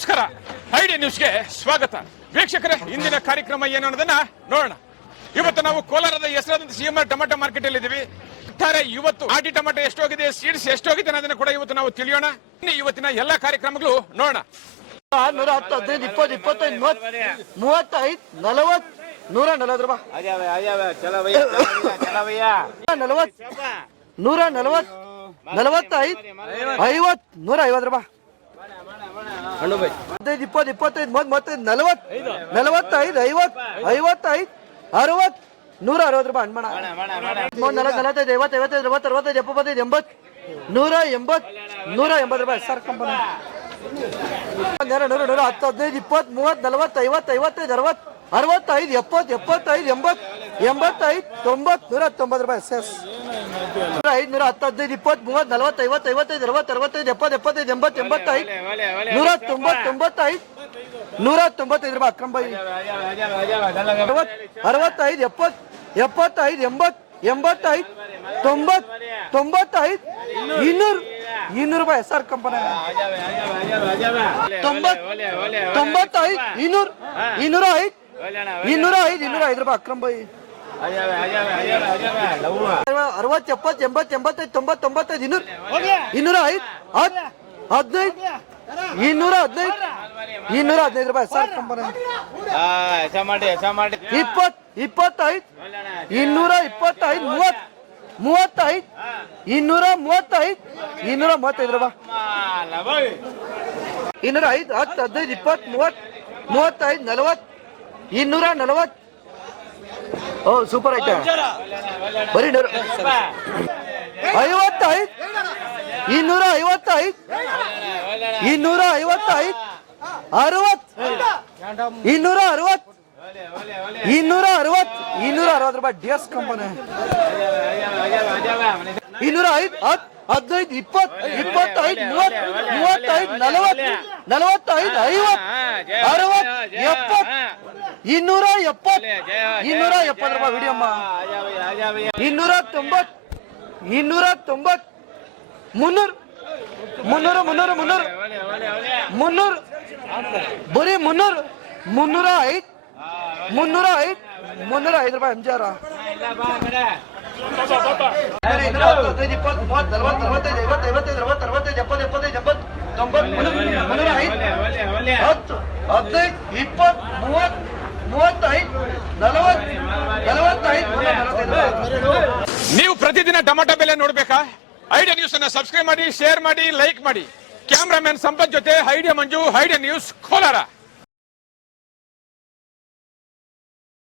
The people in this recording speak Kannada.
ನಮಸ್ಕಾರ. ಐಡಿ ನ್ಯೂಸ್ಗೆ ಸ್ವಾಗತ. ವೀಕ್ಷಕರೇ, ಇಂದಿನ ಕಾರ್ಯಕ್ರಮ ಏನು ಅನ್ನೋದನ್ನ ನೋಡೋಣ. ಇವತ್ತು ನಾವು ಕೋಲಾರದ ಹೆಸರಾದಂತ ಸಿಎಂಆರ್ ಟೊಮೆಟೊ ಮಾರ್ಕೆಟ್ ಅಲ್ಲಿ ಇದ್ದೀವಿ. ಒಟ್ಟಾರೆ ಇವತ್ತು ಆಟಿ ಟೊಮೆಟೊ ಎಷ್ಟೋಗಿದೆ, ಸೀಡ್ಸ್ ಎಷ್ಟೋಗಿದೆ ಅನ್ನೋದನ್ನ ಕೂಡ ಇವತ್ತು ನಾವು ತಿಳಿಯೋಣ. ಇವತ್ತಿನ ಎಲ್ಲಾ ಕಾರ್ಯಕ್ರಮಗಳು ನೋಡೋಣ. 110, 15, 20, 25, 30, 35, 40, 140 ರೂಪಾಯಿ. 140, 45, 50, 150 ರೂಪಾಯಿ. 15, 20, 25, 30, 35, 40, 45, 50, 55, 60, 160 ರೂಪಾಯಿ. ಹಣ್ಮಣ 45, 50, 55, 60, 65, 75, 80, 180 ರೂಪಾಯಿ. ಸರ್ ಕಂಪನಿ 100, 100, 10, 15, 20, 30, 40, 50, 55, 60, 65, 70, 75, 80, 85, 90, 190 ರೂಪಾಯಿ. ಸೆಸ್ 500, 10, 15, 20, 30, 40, 50, 55, 60, 65, 70, 75, 80, 85, 190, 95, 195 ರೂಪಾಯಿ. ಅಕ್ರಮ್ ಬಾಯಿ 65, 70, 75, 80, 85, 90, 95, 200 ರೂಪಾಯಿ. ಸರ್ ಕಂಪನಿ 90, 95, 200, 205, 205 ರೂಪಾಯಿ. ಅಕ್ರಮ್ ಬಾಯಿ 60, 70, 80, 85, 90, 95, 200, 205, 15, 215 ರೂಪಾಯಿ. ಸರ್ ಕಂಪನಿ 20, 25, 225, 30, 35, 235, 235 ರೂಪಾಯಿ. 205, 10, 15, 20, 30, 35, 40, 240. ಓ ಸೂಪರ್ ಐತೆ. ಬರೀ 55, 255, 255, 60, 260, 260 ರೂಪಾಯಿ. ಡಿಎಸ್ ಕಂಪನಿ 205, 10, 15, 20, 25, 30, 35, 40, 45, 50, 60, 70, 270 ರೂಪಾಯಿ. ವಿಡಿಯಮ್ಮ 290, 290, 300, 300, ಬರೀ 300, 305, 305 ರೂಪಾಯಿ. ಎಂಜಾರ 15, 20, 30, 40, 45, 50, 55, 60, 65, 70, 75, 80, 90, 105, 10, 15, 20, 30, 35, 40, 45. ನೀವು ಪ್ರತಿದಿನ ಟೊಮೆಟೊ ಬೆಲೆ ನೋಡ್ಬೇಕಾ? ಐಡಿಯಾ ನ್ಯೂಸ್ ಅನ್ನ ಸಬ್ಸ್ಕ್ರೈಬ್ ಮಾಡಿ, ಶೇರ್ ಮಾಡಿ, ಲೈಕ್ ಮಾಡಿ. ಕ್ಯಾಮ್ರಾಮನ್ ಸಂಪತ್ ಜೊತೆ ಐಡಿಯಾ ಮಂಜು, ಐಡಿಯಾ ನ್ಯೂಸ್ ಕೋಲಾರ.